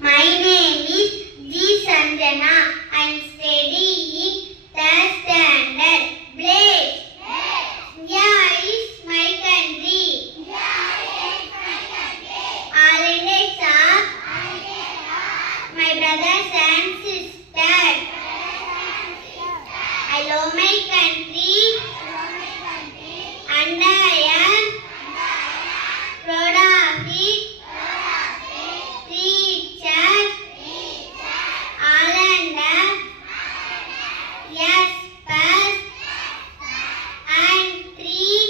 My name is G. Sanjana. I am studying third standard. Blaze. India is my country. All Indians are my brothers and sisters. I love my country and I am proud of it. Teachers, all under, yes, pass, and three,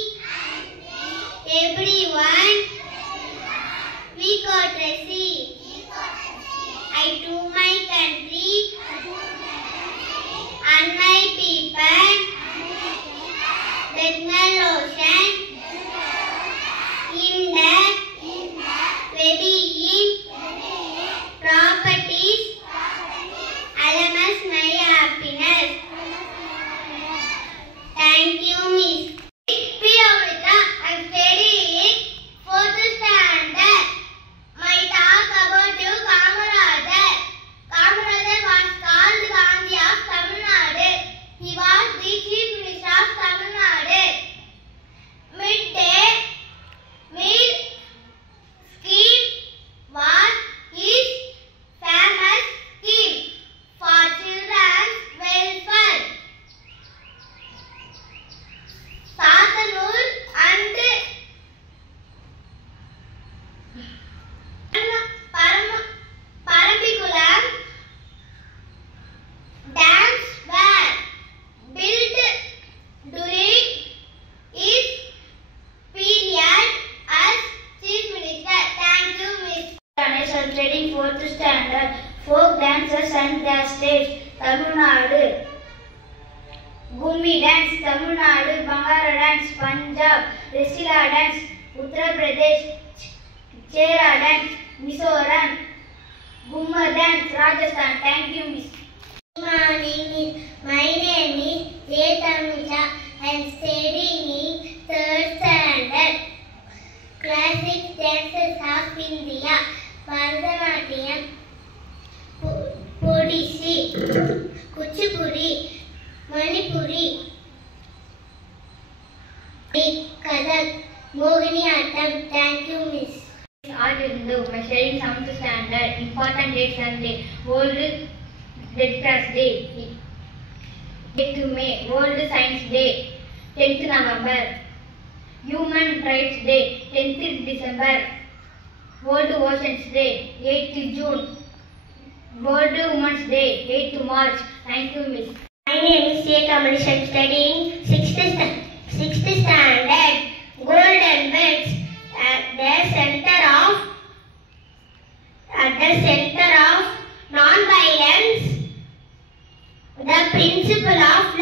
everyone, we got to see. I do my country and my people, Bethnal Ocean, in the well-being, properties, elements my happiness. Thank you, Miss. I'm studying 4th standard. My talk about you, Kamarajar. Kamarajar was called Gandhi of Tamil Nadu. He was the Chief Minister of Tamil Nadu. Midday meal scheme was his famous scheme for children's welfare. Sathanur and Parambikulam dams were built during his period as Chief Minister. Thank you, Miss. National Trading 4th Standard. Folk dances and their stage. Tamil Nadu. Gummi dance, Tamil Nadu. Bangara dance, Punjab. Resila dance, Uttar Pradesh. Chera dance, Mizoram. Gumma dance, Rajasthan. Thank you, Miss. Good morning, Miss. My name is J. Tanuja. I am studying 3rd standard. Classic dances of India. Bharatanatyam, Odissi, Kuchipudi, Manipuri, Kathak, Mohiniyattam. Thank you, Miss. All you know, my studying 7th standard. Important dates and day. World Red Cross Day. 8th May. World Science Day. 10th November. Human Rights Day. 10th December. World Oceans Day. 8th June. World Women's Day. 8th March. Thank you, Miss. My name is J. Kamalesh. I am studying 6th standard. Golden bells at the center of non-violence, the principle of